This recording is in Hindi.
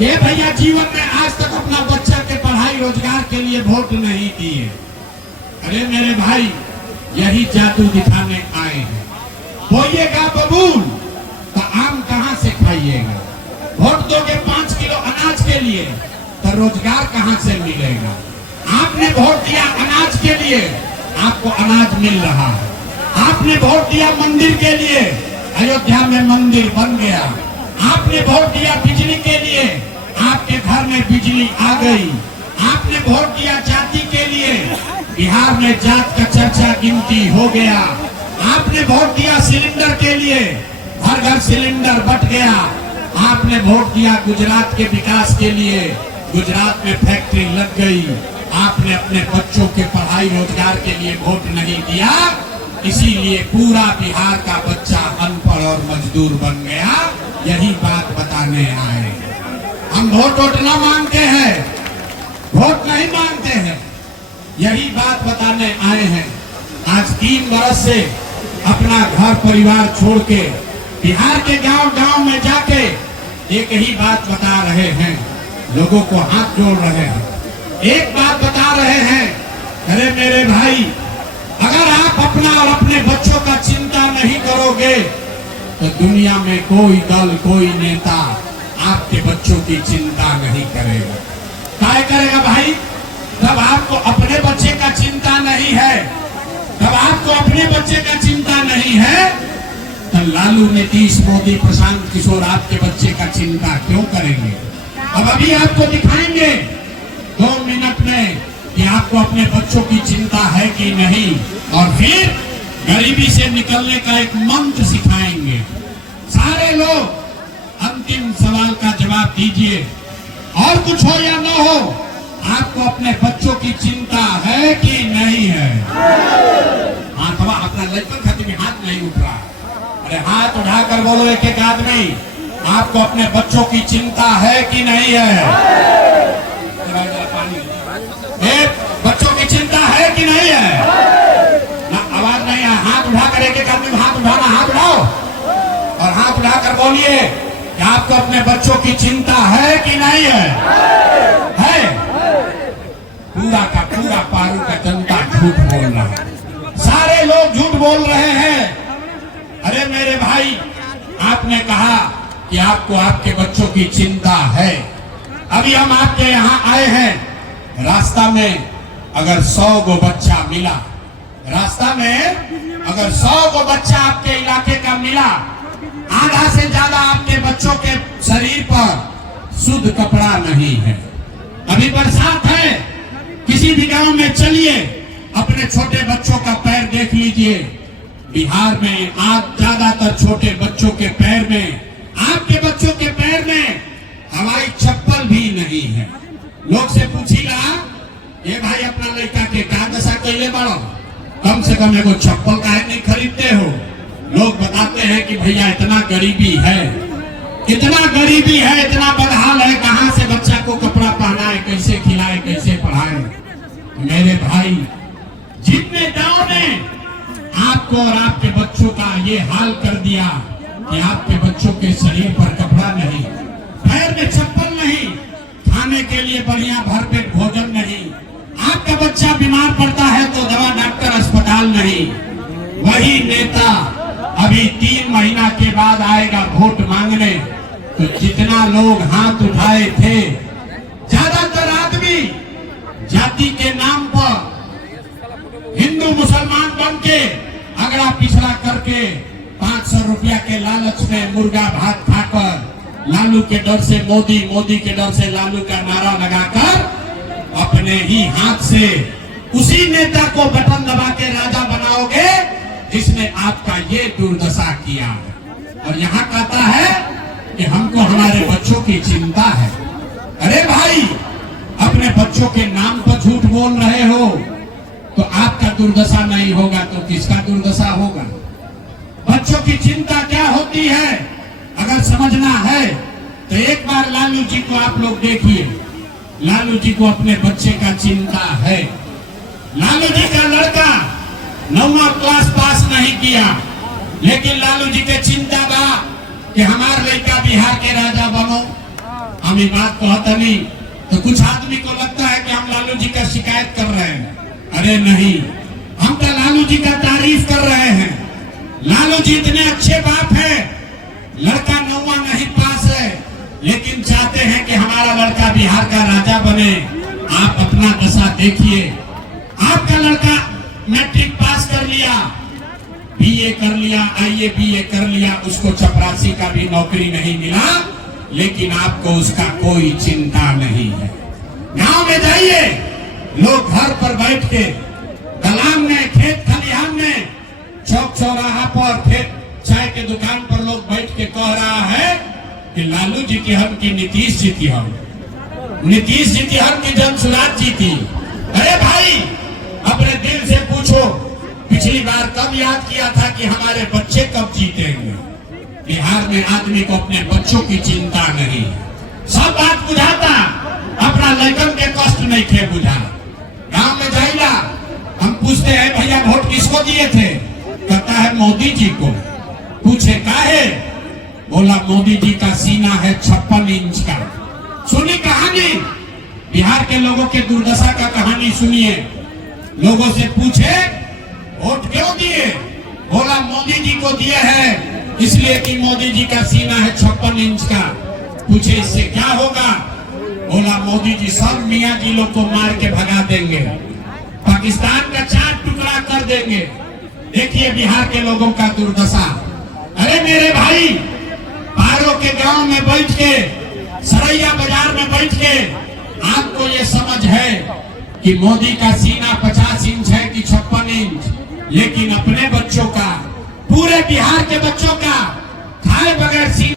ये भैया जीवन में आज तक अपना बच्चा के पढ़ाई रोजगार के लिए वोट नहीं दिए। अरे मेरे भाई, यही जादू दिखाने आए हैं। बोइएगा बबूल तो आम कहां से खाइएगा? वोट दोगे 5 किलो अनाज के लिए तो रोजगार कहां से मिलेगा? आपने वोट दिया अनाज के लिए, आपको अनाज मिल रहा है। आपने वोट दिया मंदिर के लिए, अयोध्या में मंदिर बन गया। आपने वोट दिया बिजली के लिए, आपके घर में बिजली आ गई। आपने वोट दिया जाति के लिए, बिहार में जात का चर्चा गिनती हो गया। आपने वोट दिया सिलेंडर के लिए, घर घर सिलेंडर बट गया। आपने वोट दिया गुजरात के विकास के लिए, गुजरात में फैक्ट्री लग गई। आपने अपने बच्चों के पढ़ाई रोजगार के लिए वोट नहीं दिया, इसीलिए पूरा बिहार का बच्चा अनपढ़ और मजदूर बन गया। यही बात बताने आए। हम वोट ना मांगते हैं, वोट नहीं मांगते हैं, यही बात बताने आए हैं। आज 3 बरस से अपना घर परिवार छोड़ के बिहार के गांव में जाके एक ही बात बता रहे हैं, लोगों को हाथ जोड़ रहे हैं, एक बात बता रहे हैं। अरे मेरे भाई, अगर आप अपना और अपने बच्चों का चिंता नहीं करोगे तो दुनिया में कोई दल, कोई नेता आपके बच्चों की चिंता नहीं करेगा। क्या करेगा भाई? जब आपको अपने बच्चे का चिंता नहीं है, जब आपको अपने बच्चे का चिंता नहीं है, तो लालू, नीतीश, मोदी, प्रशांत किशोर आपके बच्चे का चिंता क्यों करेंगे? अब अभी आपको दिखाएंगे 2 मिनट में कि आपको अपने बच्चों की चिंता है कि नहीं, और फिर गरीबी से निकलने का एक मंत्र सिखाएंगे। सारे लोग अंतिम सवाल का जवाब दीजिए, और कुछ हो या न हो, आपको अपने बच्चों की चिंता है कि नहीं है? हाँ, थोड़ा अपना लड़कन खाते में हाथ नहीं उठ रहा। अरे हाथ उठाकर बोलो एक एक आदमी, आपको अपने बच्चों की चिंता है कि नहीं है? बच्चों की चिंता है कि नहीं है? ना आवाज नहीं है। हाथ उठाकर एक एक आदमी हाथ उठाना, हाथ उठाओ और हाथ उठाकर बोलिए कि आपको अपने बच्चों की चिंता है कि नहीं है? है? पूरा का पूरा पारू का जनता झूठ बोल रहा है, सारे लोग झूठ बोल रहे हैं। अरे मेरे भाई, आपने कहा कि आपको आपके बच्चों की चिंता है। अभी हम आपके यहाँ आए हैं, रास्ता में अगर 100 गो बच्चा मिला, रास्ता में अगर 100 गो बच्चा आपके इलाके का मिला, आधा से ज्यादा आपके बच्चों के शरीर पर शुद्ध कपड़ा नहीं है। अभी बरसात है, किसी भी गांव में चलिए, अपने छोटे बच्चों का पैर देख लीजिए। बिहार में आज ज्यादातर छोटे बच्चों के पैर में, आपके बच्चों के पैर में हवाई चप्पल भी नहीं है। लोग से पूछिएगा, ये भाई अपना लड़का के का दशा कैले बड़ो, कम से कम एगो चप्पल काहे नहीं खरीदते हो? लोग बताते हैं कि भैया इतना गरीबी है, इतना गरीबी है, इतना बदहाल है, कहां से बच्चा को कपड़ा पहनाए, कैसे खिलाए, कैसे पढ़ाए? मेरे भाई, जिन नेताओं ने आपको और आपके बच्चों का ये हाल कर दिया कि आपके बच्चों के शरीर पर कपड़ा नहीं, पैर में चप्पल नहीं, खाने के लिए बढ़िया भरपेट भोजन नहीं, आपका बच्चा बीमार पड़ता है तो दवा डॉक्टर अस्पताल नहीं, वही नेता अभी 3 महीना के बाद आएगा वोट मांगने, तो जितना लोग हाथ उठाए थे, ज्यादातर आदमी जाति के नाम पर हिंदू मुसलमान बन के अगड़ा पिछड़ा करके 500 रुपया के लालच में मुर्गा भात खाकर, लालू के डर से मोदी, मोदी के डर से लालू का नारा लगाकर अपने ही हाथ से उसी नेता को बटन दबा के राजा बनाओगे जिसने आपका ये दुर्दशा किया है। और यहाँ कहता है कि हमको हमारे बच्चों की चिंता है। अरे भाई, अपने बच्चों के नाम पर झूठ बोल रहे हो तो आपका दुर्दशा नहीं होगा तो किसका दुर्दशा होगा? बच्चों की चिंता क्या होती है अगर समझना है तो एक बार लालू जी को आप लोग देखिए। लालू जी को अपने बच्चे का चिंता है। लालू जी का लड़का 9वां क्लास पास नहीं किया, लेकिन लालू जी के चिंता बा कि हमार लड़का बिहार के राजा बनो, हम ये बात कहते नहीं तो कुछ आदमी को लगता है कि हम लालू जी का शिकायत कर रहे हैं। अरे नहीं, हम तो लालू जी का तारीफ कर रहे हैं। लालू जी इतने अच्छे बाप हैं, लड़का 9वां नहीं पास है, लेकिन चाहते हैं कि हमारा लड़का बिहार का राजा बने। आप अपना दशा देखिए, आपका लड़का मैट्रिक पास कर लिया, बीए कर लिया, आईए बीए कर लिया, उसको चपरासी का भी नौकरी नहीं मिला, लेकिन आपको उसका कोई चिंता नहीं है। गांव में जाइए, लोग घर पर बैठ के दलान में, खेत खलिहान में, चौक चौराहा पर, खेत चाय के दुकान पर लोग बैठ के कह रहा है कि लालू जी की हम की नीतीश जी की हम, नीतीश जी की हम की जनसुराज जी की। अरे भाई, अपने दिल से पूछो, पिछली बार कब याद किया था कि हमारे बच्चे कब जीतेंगे? बिहार में आदमी को अपने बच्चों की चिंता नहीं, सब बात बुझाता, अपना लड़कन के कष्ट नहीं खे बुझा। गांव में जाइला, हम पूछते हैं भैया वोट किसको दिए थे? कहता है मोदी जी को। पूछे काहे? बोला मोदी जी का सीना है 56 इंच का। सुनी कहानी, बिहार के लोगों के दुर्दशा का कहानी सुनिए। लोगों से पूछे वोट क्यों दिए? बोला मोदी जी को दिए हैं इसलिए कि मोदी जी का सीना है 56 इंच का। पूछे इससे क्या होगा? बोला मोदी जी सब मियाँ जी लोग को मार के भगा देंगे, पाकिस्तान का 4 टुकड़ा कर देंगे। देखिए बिहार के लोगों का दुर्दशा। अरे मेरे भाई, पारो के गांव में बैठ के, सरैया बाजार में बैठ के, आपको ये समझ है कि मोदी का सीना 50 इंच है कि 56 इंच, लेकिन अपने बच्चों का, पूरे बिहार के बच्चों का खाए बगैर सीना